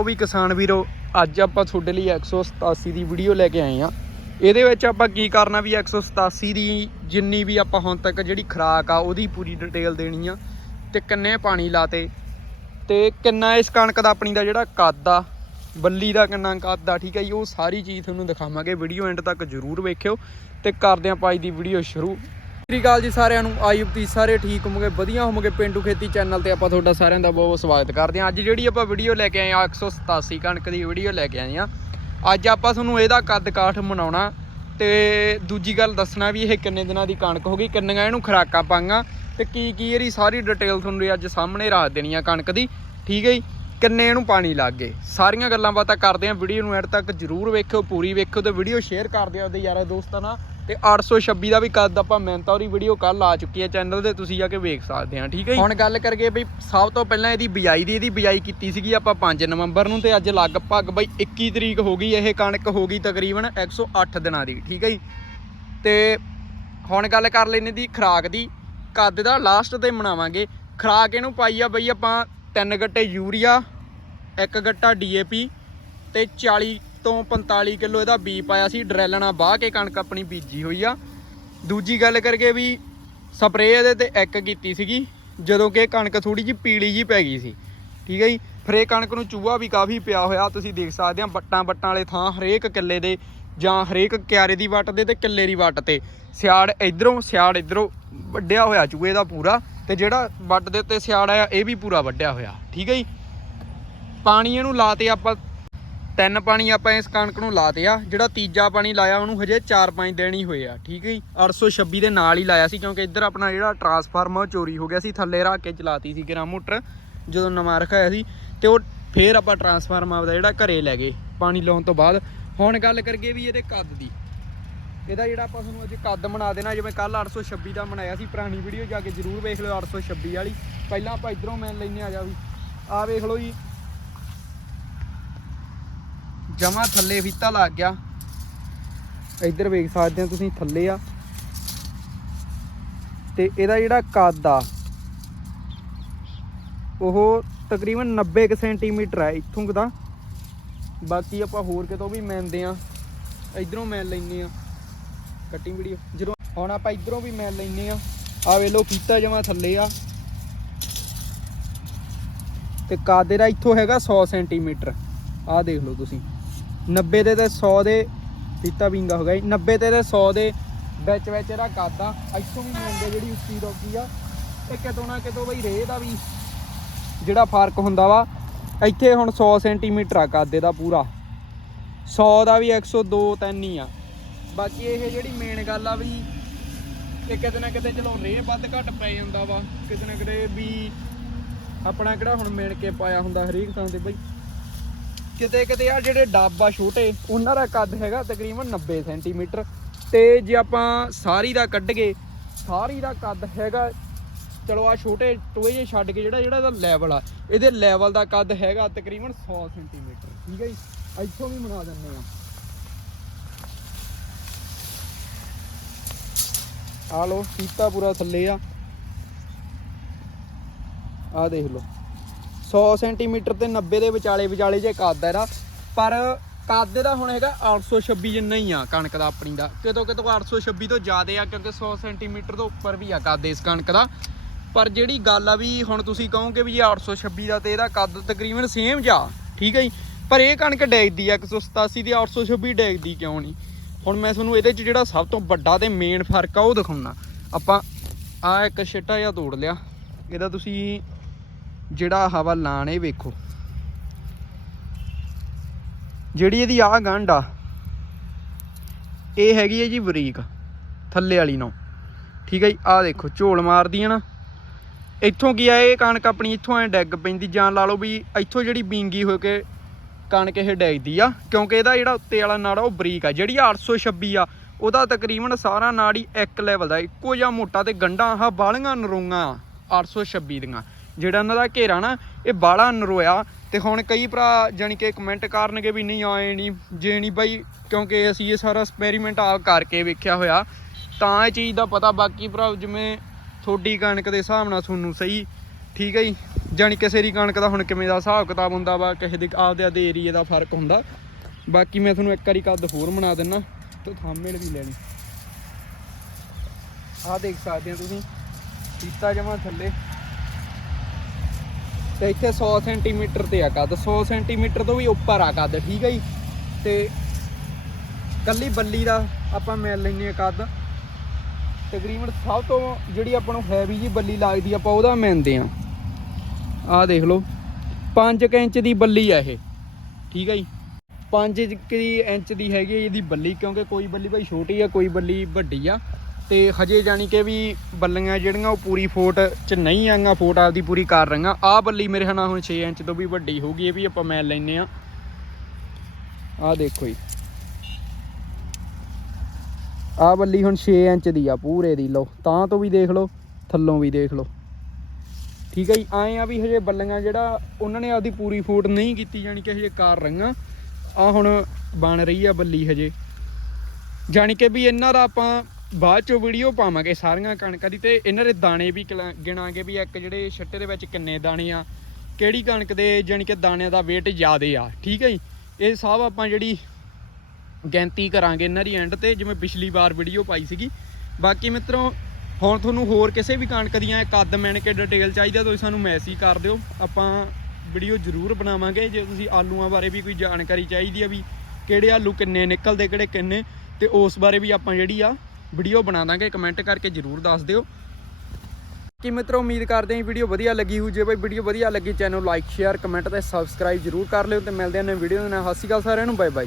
ਲਓ ਵੀ ਕਿਸਾਨ ਵੀਰੋ, ਅੱਜ ਆਪਾਂ ਤੁਹਾਡੇ ਲਈ 187 ਦੀ ਵੀਡੀਓ ਲੈ ਕੇ ਆਏ ਆ ਇਹਦੇ ਵਿੱਚ ਆਪਾਂ ਕੀ ਕਰਨਾ ਵੀ 187 ਦੀ ਜਿੰਨੀ ਵੀ ਆਪਾਂ ਹੁਣ ਤੱਕ ਜਿਹੜੀ ਖਰਾਕ ਆ, ਉਹਦੀ ਪੂਰੀ ਡਿਟੇਲ ਦੇਣੀ ਆ ਤੇ ਕਿੰਨੇ ਪਾਣੀ ਲਾਤੇ ਤੇ ਕਿੰਨਾ ਇਸ ਕਣਕ ਦਾ ਆਪਣੀ ਦਾ ਜਿਹੜਾ ਕੱਦ ਆ, ਬੱਲੀ ਦਾ ਕਿੰਨਾ ਕੱਦ ਆ, ਠੀਕ ਹੈ ਜੀ, ਉਹ ਸਾਰੀ ਚੀਜ਼ ਤੁਹਾਨੂੰ ਦਿਖਾਵਾਂਗੇ। ਵੀਡੀਓ ਐਂਡ ਤੱਕ ਜਰੂਰ ਵੇਖਿਓ ਤੇ ਕਰਦੇ ਆਂ ਪਾਈ ਦੀ ਵੀਡੀਓ ਸ਼ੁਰੂ। ਸ਼੍ਰੀ ਅਕਾਲ ਜੀ ਸਾਰਿਆਂ ਨੂੰ। ਆਈ ਤੁਸੀਂ ਸਾਰੇ ਠੀਕ ਹੋਵੋਗੇ, ਵਧੀਆ ਹੋਵੋਗੇ। ਪਿੰਡੂ ਖੇਤੀ ਚੈਨਲ ਤੇ ਆਪਾਂ ਤੁਹਾਡਾ ਸਾਰਿਆਂ ਦਾ ਬਹੁਤ ਬਹੁਤ ਸਵਾਗਤ ਕਰਦੇ ਹਾਂ। ਅੱਜ ਜਿਹੜੀ ਆਪਾਂ ਵੀਡੀਓ ਲੈ ਕੇ ਆਏ ਆ 187 ਕਣਕ ਦੀ ਵੀਡੀਓ ਲੈ ਕੇ ਆਏ ਆ ਅੱਜ ਆਪਾਂ ਤੁਹਾਨੂੰ ਇਹਦਾ ਕੱਦ ਕਾਠ ਮਨਾਉਣਾ ਤੇ ਦੂਜੀ ਗੱਲ ਦੱਸਣਾ ਵੀ ਇਹ ਕਿੰਨੇ ਦਿਨਾਂ ਦੀ ਕਣਕ ਹੋ ਗਈ, ਕਿੰਨੀਆਂ ਇਹਨੂੰ ਖੁਰਾਕਾਂ ਪਾਈਆਂ ਤੇ ਕੀ ਕੀ ਇਹਦੀ ਸਾਰੀ ਡਿਟੇਲ ਤੁਹਾਨੂੰ ਅੱਜ ਸਾਹਮਣੇ ਰੱਖ ਦੇਣੀ ਆ ਕਣਕ ਦੀ। ਠੀਕ ਹੈ ਜੀ? ਕਿੰਨੇ ਇਹਨੂੰ ਪਾਣੀ ਲੱਗ ਗਏ। ਸਾਰੀਆਂ ਗੱਲਾਂ ਬਾਤਾਂ ਕਰਦੇ ਆਂ ਵੀਡੀਓ ਨੂੰ ਐਡ ਤੱਕ ਜਰੂਰ ਵੇਖਿਓ, ਪੂਰੀ ਵੇਖਿਓ ਤੇ ਵੀਡੀਓ ਸ਼ੇਅਰ ਕਰ ਦਿਓ ਉਹਦੇ ਯਾਰਾਂ ਦੋਸਤਾਂ ਨਾਲ। ਤੇ 826 ਦਾ ਵੀ ਕੱਦ ਆਪਾਂ ਮਿਹਨਤਾਂ ਉਹਦੀ ਵੀਡੀਓ ਕੱਲ ਆ ਚੁੱਕੀ ਹੈ ਚੈਨਲ ਤੇ, ਤੁਸੀਂ ਜਾ ਕੇ ਵੇਖ ਸਕਦੇ ਆ ਠੀਕ ਹੈ ਜੀ? ਹੁਣ ਗੱਲ ਕਰਗੇ ਬਈ ਸਭ ਤੋਂ ਪਹਿਲਾਂ ਇਹਦੀ ਬਿਜਾਈ ਦੀ, ਇਹਦੀ ਬਿਜਾਈ ਕੀਤੀ ਸੀਗੀ ਆਪਾਂ 5 ਨਵੰਬਰ ਨੂੰ ਤੇ ਅੱਜ ਲਗਭਗ ਬਈ 21 ਤਰੀਕ ਹੋ ਗਈ, ਇਹ ਕਣਕ ਹੋ ਗਈ ਤਕਰੀਬਨ 108 ਦਿਨਾਂ ਦੀ, ਠੀਕ ਹੈ ਜੀ? ਤੇ ਹੁਣ ਗੱਲ ਕਰ ਲੈਨੇ ਦੀ ਖਰਾਕ ਦੀ, ਕੱਦ ਦਾ ਲਾਸਟ ਤੇ ਬਣਾਵਾਂਗੇ ਖਰਾਕ ਇਹਨੂੰ ਪਾਈ ਆ ਬਈ ਆਪਾਂ ਤਿੰਨ ਗੱਟੇ ਯੂਰੀਆ, ਇੱਕ ਗੱਟਾ ਡੀਏਪੀ ਤੇ 40 ਤੋਂ 45 ਕਿਲੋ ਇਹਦਾ ਬੀ ਪਾਇਆ ਸੀ, ਡਰੈਲ ਨਾਲ ਬਾਹ ਕੇ ਕਣਕ ਆਪਣੀ ਬੀਜੀ ਹੋਈ ਆ। ਦੂਜੀ ਗੱਲ ਕਰਕੇ ਵੀ ਸਪਰੇਅ ਇਹਦੇ ਤੇ ਇੱਕ ਕੀਤੀ ਸੀਗੀ, ਜਦੋਂ ਕਿ ਕਣਕ ਥੋੜੀ ਜਿਹੀ ਪੀਲੀ ਜੀ ਪੈ ਗਈ ਸੀ। ਠੀਕ ਹੈ ਜੀ? ਫਿਰ ਇਹ ਕਣਕ ਨੂੰ ਚੂਹਾ ਵੀ ਕਾਫੀ ਪਿਆ ਹੋਇਆ, ਤੁਸੀਂ ਦੇਖ ਸਕਦੇ ਆ ਬੱਟਾਂ ਬੱਟਾਂ ਵਾਲੇ ਥਾਂ, ਹਰੇਕ ਕਿੱਲੇ ਦੇ ਜਾਂ ਹਰੇਕ ਕਿਆਰੇ ਦੀ ਵੱਟ ਦੇ ਤੇ ਕਿੱਲੇ ਦੀ ਵੱਟ ਤੇ। ਸਿਆੜ ਇਧਰੋਂ ਸਿਆੜ ਇਧਰੋਂ ਵੱਡਿਆ ਹੋਇਆ ਚੂਹੇ ਦਾ ਪੂਰਾ ਤੇ ਜਿਹੜਾ ਵੱਟ ਦੇ ਉੱਤੇ ਸਿਆੜ ਆ ਇਹ ਵੀ ਪੂਰਾ ਵੱਡਿਆ ਹੋਇਆ। ਠੀਕ ਹੈ ਜੀ? ਪਾਣੀ ਇਹਨੂੰ ਲਾਤੇ ਆਪਾਂ ਤਿੰਨ ਪਾਣੀ ਆਪਾਂ ਇਸ ਕਣਕ ਨੂੰ ਲਾਤੇ ਆ, ਜਿਹੜਾ ਤੀਜਾ ਪਾਣੀ ਲਾਇਆ ਉਹਨੂੰ ਹਜੇ 4-5 ਦਿਨ ਹੀ ਹੋਏ ਆ, ਠੀਕ ਹੈ ਜੀ? 826 ਦੇ ਨਾਲ ਹੀ ਲਾਇਆ ਸੀ, ਕਿਉਂਕਿ ਇੱਧਰ ਆਪਣਾ ਜਿਹੜਾ ਟਰਾਂਸਫਾਰਮਰ ਚੋਰੀ ਹੋ ਗਿਆ ਸੀ, ਥੱਲੇ ਰੱਖ ਕੇ ਚਲਾਤੀ ਸੀ ਗ੍ਰਾਮ ਮੋਟਰ ਜਦੋਂ ਨਵਾਂ ਰਖਾਇਆ ਸੀ, ਤੇ ਉਹ ਫੇਰ ਆਪਾਂ ਟਰਾਂਸਫਾਰਮਰ ਆਪਦਾ ਜਿਹੜਾ ਘਰੇ ਲੈ ਗਏ, ਪਾਣੀ ਲਾਉਣ ਤੋਂ ਬਾਅਦ। ਹੁਣ ਗੱਲ ਕਰੀਏ ਵੀ ਇਹਦੇ ਕੱਦ ਦੀ। ਇਹਦਾ ਜਿਹੜਾ ਆਪਾਂ ਤੁਹਾਨੂੰ ਅੱਜ ਕੱਦ ਬਣਾ ਦੇਣਾ, ਜਿਵੇਂ ਕੱਲ 826 ਦਾ ਬਣਾਇਆ ਸੀ, ਪੁਰਾਣੀ ਵੀਡੀਓ ਜਾ ਕੇ ਜਰੂਰ ਵੇਖ ਲਿਓ 826 ਵਾਲੀ। ਪਹਿਲਾਂ ਆਪਾਂ ਇਧਰੋਂ ਮੈਨ ਲੈਨੇ ਆ ਜਾ ਵੀ। ਆ ਵੇਖ ਲਓ ਜੀ ਜਮਾ ਥੱਲੇ ਫੀਤਾ ਲੱਗ ਗਿਆ। ਇੱਧਰ ਵੇਖ ਸਕਦੇ ਹੋ ਤੁਸੀਂ ਥੱਲੇ ਆ। ਤੇ ਇਹਦਾ ਜਿਹੜਾ ਕੱਦ ਆ, ਉਹ ਤਕਰੀਬਨ 90 ਕੁ ਸੈਂਟੀਮੀਟਰ ਹੈ ਇੱਥੋਂ ਕੁ ਦਾ। ਬਾਕੀ ਆਪਾਂ ਹੋਰ ਕਿਤੋਂ ਵੀ ਮੈਂਦੇ ਆ ਇਧਰੋਂ ਮੈਨ ਲੈਨੇ ਆ ਕਟਿੰਗ ਵੀਡੀਓ ਜਦੋਂ ਹੁਣ ਆਪਾਂ ਇਧਰੋਂ ਵੀ ਮੈਨ ਲੈਨੇ ਆ ਆ ਵੇ ਲੋ ਫੀਤਾ ਜਮਾ ਥੱਲੇ ਆ। ਤੇ ਕਾਦੇ ਦਾ ਇੱਥੋਂ ਹੈਗਾ 100 ਸੈਂਟੀਮੀਟਰ। ਆਹ ਦੇਖ ਲਓ ਤੁਸੀਂ। 90 ਦੇ ਤੇ 100 ਦੇ ਫੀਤਾ ਪੀਂਦਾ ਹੋ ਗਿਆ ਜੀ। 90 ਤੇ ਤੇ 100 ਦੇ ਵਿੱਚ ਵਿੱਚ ਇਹਦਾ ਕੱਦ ਆ ਇੱਥੋਂ ਵੀ ਮਿਲਦੇ ਜਿਹੜੀ ਉੱਚੀ ਰੋਕੀ ਆ। ਤੇ ਕਿਤੋਂ ਨਾ ਕਿਤੋਂ ਬਈ ਰੇਹ ਦਾ ਵੀ ਜਿਹੜਾ ਫ਼ਰਕ ਹੁੰਦਾ ਵਾ। ਇੱਥੇ ਹੁਣ 100 ਸੈਂਟੀਮੀਟਰ ਆ ਕੱਦ ਦਾ ਪੂਰਾ। 100 ਦਾ ਵੀ 102 ਤਿੰਨ ਹੀ ਆ। ਬਾਕੀ ਇਹ ਜਿਹੜੀ ਮੇਨ ਗੱਲ ਆ ਵੀ ਇਹ ਕਿਤੇ ਨਾ ਕਿਤੇ ਚਲੋ ਰੇਹ ਵੱਧ ਘੱਟ ਪੈ ਜਾਂਦਾ ਵਾ। ਕਿਤੇ ਨਾ ਕਿਤੇ ਵੀ ਆਪਣਾ ਕਿਹੜਾ ਹੁਣ ਮਿਣ ਕੇ ਪਾਇਆ ਹੁੰਦਾ ਹਰੇਕ ਥਾਂ ਤੇ ਬਈ। ਕਿਤੇ ਕਿਤੇ ਆ ਜਿਹੜੇ ਡੱਬ ਆ ਛੋਟੇ, ਉਹਨਾਂ ਦਾ ਕੱਦ ਹੈਗਾ ਤਕਰੀਬਨ 90 ਸੈਂਟੀਮੀਟਰ। ਤੇ ਜੇ ਆਪਾਂ ਸਾਰੀ ਦਾ ਕੱਢ ਕੇ ਸਾਰੀ ਦਾ ਕੱਦ ਹੈਗਾ, ਚਲੋ ਆ ਛੋਟੇ ਟੋਏ ਜੇ ਛੱਡ ਕੇ ਜਿਹੜਾ ਜਿਹੜਾ ਇਹਦਾ ਲੈਵਲ ਆ, ਇਹਦੇ ਲੈਵਲ ਦਾ ਕੱਦ ਹੈਗਾ ਤਕਰੀਬਨ 100 ਸੈਂਟੀਮੀਟਰ, ਠੀਕ ਹੈ ਜੀ? ਇੱਥੋਂ ਵੀ ਬਣਾ ਦਿੰਦੇ ਆ। ਆ ਲੋ ਸੀਤਾ ਪੂਰਾ ਥੱਲੇ ਆ। ਆ ਦੇਖ ਲਓ। 100 ਸੈਂਟੀਮੀਟਰ ਤੇ 90 ਦੇ ਵਿਚਾਲੇ ਵਿਚਾਲੇ ਜੇ ਕੱਦ ਹੈ ਇਹਦਾ। ਪਰ ਕੱਦ ਦਾ ਹੁਣ ਹੈਗਾ 826 ਜਿੰਨਾ ਹੀ ਆ ਕਣਕ ਦਾ ਆਪਣੀ ਦਾ। ਕਿਤੋਂ ਕਿਤੋਂ 826 ਤੋਂ ਜ਼ਿਆਦਾ ਆ ਕਿਉਂਕਿ 100 ਸੈਂਟੀਮੀਟਰ ਤੋਂ ਉੱਪਰ ਵੀ ਆ ਕੱਦ ਇਸ ਕਣਕ ਦਾ। ਪਰ ਜਿਹੜੀ ਗੱਲ ਆ ਵੀ ਹੁਣ ਤੁਸੀਂ ਕਹੋਗੇ ਵੀ ਇਹ 826 ਦਾ ਤੇ ਇਹਦਾ ਕੱਦ ਤਕਰੀਬਨ ਸੇਮ ਜਾ, ਠੀਕ ਹੈ ਜੀ? ਪਰ ਇਹ ਕਣਕ ਡੈਗਦੀ ਆ 187 ਦੀ 826 ਡੈਗਦੀ ਕਿਉਂ ਨਹੀਂ? ਹੁਣ ਮੈਂ ਤੁਹਾਨੂੰ ਇਹਦੇ 'ਚ ਜਿਹੜਾ ਸਭ ਤੋਂ ਵੱਡਾ ਤੇ ਮੇਨ ਫ਼ਰਕ ਆ ਉਹ ਦਿਖਾਉਣਾ। ਆਪਾਂ ਆ ਇੱਕ ਛਿੱਟਾ ਜਿਹਾ ਤੋੜ ਲਿਆ। ਇਹਦਾ ਤੁਸੀਂ ਜਿਹੜਾ ਹਵਾ ਲਾਣੇ ਵੇਖੋ। ਜਿਹੜੀ ਇਹਦੀ ਆਹ ਗੰਢ ਆ, ਇਹ ਹੈਗੀ ਹੈ ਜੀ ਬਰੀਕ, ਥੱਲੇ ਵਾਲੀ ਨੂੰ। ਠੀਕ ਹੈ ਜੀ, ਆਹ ਦੇਖੋ, ਝੋਲ ਮਾਰਦੀ ਹੈ ਨਾ। ਇੱਥੋਂ ਕੀ ਆ, ਇਹ ਕਣਕ ਆਪਣੀ ਇੱਥੋਂ ਐ ਡੈਗ ਪੈਂਦੀ, ਜਾਂ ਲਾ ਲਓ ਵੀ ਇੱਥੋਂ ਜਿਹੜੀ ਬੀਂਗੀ ਹੋ ਕੇ ਕਣਕ ਇਹ ਡੈਗਦੀ ਆ, ਕਿਉਂਕਿ ਇਹਦਾ ਜਿਹੜਾ ਉੱਤੇ ਵਾਲਾ ਨਾੜ ਆ, ਉਹ ਬਰੀਕ ਆ। ਜਿਹੜੀ 826 ਆ, ਉਹਦਾ ਤਕਰੀਬਨ ਸਾਰਾ ਨਾੜ ਹੀ ਇੱਕ ਲੈਵਲ ਦਾ, ਇੱਕੋ ਜਿਹਾ ਮੋਟਾ ਤੇ ਗੰਢਾਂ ਆਹ ਬਾਲੀਆਂ ਨਰੋਂਗਾਂ 826 ਦੀਆਂ। ਜਿਹੜਾ ਉਹਨਾਂ ਦਾ ਘੇਰਾ ਨਾ, ਇਹ ਬਾਲਾ ਨਰੋਇਆ। ਤੇ ਹੁਣ ਕਈ ਭਰਾ ਜਾਨੀ ਕਿ ਕਮੈਂਟ ਕਰਨਗੇ ਵੀ ਨਹੀਂ, ਆਏ ਨਹੀਂ ਜੇ ਨਹੀਂ ਬਾਈ, ਕਿਉਂਕਿ ਅਸੀਂ ਇਹ ਸਾਰਾ ਐਕਸਪੈਰੀਮੈਂਟ ਆਪ ਕਰਕੇ ਵੇਖਿਆ ਹੋਇਆ। ਤਾਂ ਇਹ ਚੀਜ਼ ਦਾ ਪਤਾ ਬਾਕੀ ਭਰਾ, ਜਿਵੇਂ ਥੋੜੀ ਕਣਕ ਦੇ ਹਿਸਾਬ ਨਾਲ ਤੁਹਾਨੂੰ ਸਹੀ, ਠੀਕ ਹੈ ਜੀ? ਜਾਣੀ ਕਿਸੇ ਦੀ ਕਣਕ ਦਾ ਹੁਣ ਕਿਵੇਂ ਦਾ ਹਿਸਾਬ ਕਿਤਾਬ ਹੁੰਦਾ ਵਾ, ਕਿਸੇ ਦੇ ਆਪਦੇ ਆਪਦੇ ਏਰੀਏ ਦਾ ਫ਼ਰਕ ਹੁੰਦਾ। ਬਾਕੀ ਮੈਂ ਤੁਹਾਨੂੰ ਇੱਕ ਵਾਰੀ ਕੱਦ ਹੋਰ ਬਣਾ ਦਿੰਨਾ, ਤੇ ਥੰਬਨੇਲ ਵੀ ਲੈਣੀ। ਆਹ ਦੇਖ ਸਕਦੇ ਹੋ ਤੁਸੀਂ, ਕੀਤਾ ਜਮਾ ਥੱਲੇ। ਤੇ ਇੱਥੇ 100 ਸੈਂਟੀਮੀਟਰ ਤੇ ਆ ਕੱਦ 100 ਸੈਂਟੀਮੀਟਰ ਤੋਂ ਵੀ ਉੱਪਰ ਆ ਕੱਦ, ਠੀਕ ਹੈ ਜੀ? ਤੇ ਕੱਲੀ ਬੱਲੀ ਦਾ ਆਪਾਂ ਮਿਲ ਲੈਨੇ ਆ ਕੱਦ। ਤਕਰੀਬਨ ਸਭ ਤੋਂ ਜਿਹੜੀ ਆਪਾਂ ਨੂੰ ਹੈਵੀ ਜੀ ਬੱਲੀ ਲੱਗਦੀ ਆਪਾਂ ਉਹਦਾ ਮਿਲਦੇ ਆ। ਆਹ ਦੇਖ ਲਓ 5 ਇੰਚ ਦੀ ਬੱਲੀ ਆ ਇਹ, ਠੀਕ ਹੈ ਜੀ? 5 ਇੰਚ ਦੀ ਹੈਗੀ ਇਹਦੀ ਬੱਲੀ, ਕਿਉਂਕਿ ਕੋਈ ਬੱਲੀ ਭਾਈ ਛੋਟੀ ਆ, ਕੋਈ ਬੱਲੀ ਵੱਡੀ ਆ। ਤੇ ਹਜੇ ਜਾਣੀ ਕਿ ਵੀ ਬੱਲੀਆਂ ਜਿਹੜੀਆਂ ਉਹ ਪੂਰੀ ਫੋਟ ਚ ਨਹੀਂ ਆਂਗਾ ਫੋਟ ਆਪਦੀ ਪੂਰੀ ਕਰ ਰਹੀਆਂ। ਆਹ ਬੱਲੀ ਮੇਰੇ ਖਿਆਲ ਹੁਣ 6 ਇੰਚ ਤੋਂ ਵੀ ਵੱਡੀ ਹੋਊਗੀ, ਇਹ ਵੀ ਆਪਾਂ ਮੈਲ ਲੈਨੇ ਆ ਆਹ ਦੇਖੋ ਜੀ। ਆਹ ਬੱਲੀ ਹੁਣ 6 ਇੰਚ ਦੀ ਆ, ਪੂਰੇ ਦੀ। ਲਓ, ਤਾਂ ਤੋਂ ਵੀ ਦੇਖ ਲਓ, ਥੱਲੋਂ ਵੀ ਦੇਖ ਲਓ। ਠੀਕ ਹੈ ਜੀ ਆਏ ਆ ਵੀ ਹਜੇ ਬੱਲੀਆਂ ਜਿਹੜਾ ਉਹਨਾਂ ਨੇ ਆਪਦੀ ਪੂਰੀ ਫੋਟ ਨਹੀਂ ਕੀਤੀ, ਜਾਣੀ ਕਿ ਹਜੇ ਕਰ ਰਹੀਆਂ। ਆ ਹੁਣ ਬਣ ਰਹੀ ਆ ਬੱਲੀ ਹਜੇ। ਜਾਣੀ ਕਿ ਵੀ ਇਹਨਾਂ ਦਾ ਆਪਾਂ ਬਾਅਦ ਚੋਂ ਵੀਡੀਓ ਪਾਵਾਂਗੇ ਸਾਰੀਆਂ ਕਣਕਾਂ ਦੀ ਤੇ ਇਹਨਾਂ ਦੇ ਦਾਣੇ ਵੀ ਕਿਲਾ- ਗਿਣਾਂਗੇ ਵੀ ਇੱਕ ਜਿਹੜੇ ਛੱਟੇ ਦੇ ਵਿੱਚ ਕਿੰਨੇ ਦਾਣੇ ਆ, ਕਿਹੜੀ ਕਣਕ ਦੇ ਜਾਣੀ ਕਿ ਦਾਣਿਆਂ ਦਾ weight ਜ਼ਿਆਦੇ ਆ, ਠੀਕ ਹੈ ਜੀ? ਇਹ ਸਭ ਆਪਾਂ ਜਿਹੜੀ ਗਿਣਤੀ ਕਰਾਂਗੇ ਇਹਨਾਂ ਦੀ ਐਂਡ ਤੇ, ਜਿਵੇਂ ਪਿਛਲੀ ਵਾਰ ਵੀਡੀਓ ਪਾਈ ਸੀਗੀ। ਬਾਕੀ ਮਿੱਤਰੋ, ਹੁਣ ਤੁਹਾਨੂੰ ਹੋਰ ਕਿਸੇ ਵੀ ਕਣਕ ਦੀਆਂ ਕੱਦ ਮੈਨ ਕੇ ਡਿਟੇਲ ਚਾਹੀਦਾ, ਤੁਸੀਂ ਸਾਨੂੰ ਮੈਸੇਜ ਕਰ ਦਿਓ। ਆਪਾਂ ਵੀਡੀਓ ਜ਼ਰੂਰ ਬਣਾਵਾਂਗੇ, ਜੇ ਤੁਸੀਂ ਆਲੂਆਂ ਬਾਰੇ ਵੀ ਕੋਈ ਜਾਣਕਾਰੀ ਚਾਹੀਦੀ ਆ ਵੀ ਕਿਹੜੇ ਆਲੂ ਕਿੰਨੇ ਨਿਕਲਦੇ, ਕਿਹੜੇ ਕਿੰਨੇ, ਤੇ ਉਸ ਬਾਰੇ ਵੀ ਆਪਾਂ ਜਿਹੜੀ ਆ ਵੀਡੀਓ ਬਣਾ ਦਾਂਗੇ ਕਮੈਂਟ ਕਰਕੇ ਜ਼ਰੂਰ ਦੱਸ ਦਿਓ। ਕਿ ਮਿੱਤਰੋ, ਉਮੀਦ ਕਰਦੇ ਹਾਂ ਵੀਡੀਓ ਵਧੀਆ ਲੱਗੀ ਹੋਊ। ਜੇ ਬਈ ਵੀਡੀਓ ਵਧੀਆ ਲੱਗੀ, ਚੈਨਲ ਲਾਈਕ ਸ਼ੇਅਰ ਕਮੈਂਟ ਤੇ ਸਬਸਕ੍ਰਾਈਬ ਜ਼ਰੂਰ ਕਰ ਲਿਓ ਤੇ ਮਿਲਦੇ ਹਾਂ ਨਵੀਂ ਵੀਡੀਓ ਦੇ ਨਾਲ। ਸਤਿ ਸ਼੍ਰੀ ਅਕਾਲ ਸਾਰਿਆਂ ਨੂੰ ਬਾਏ ਬਾਏ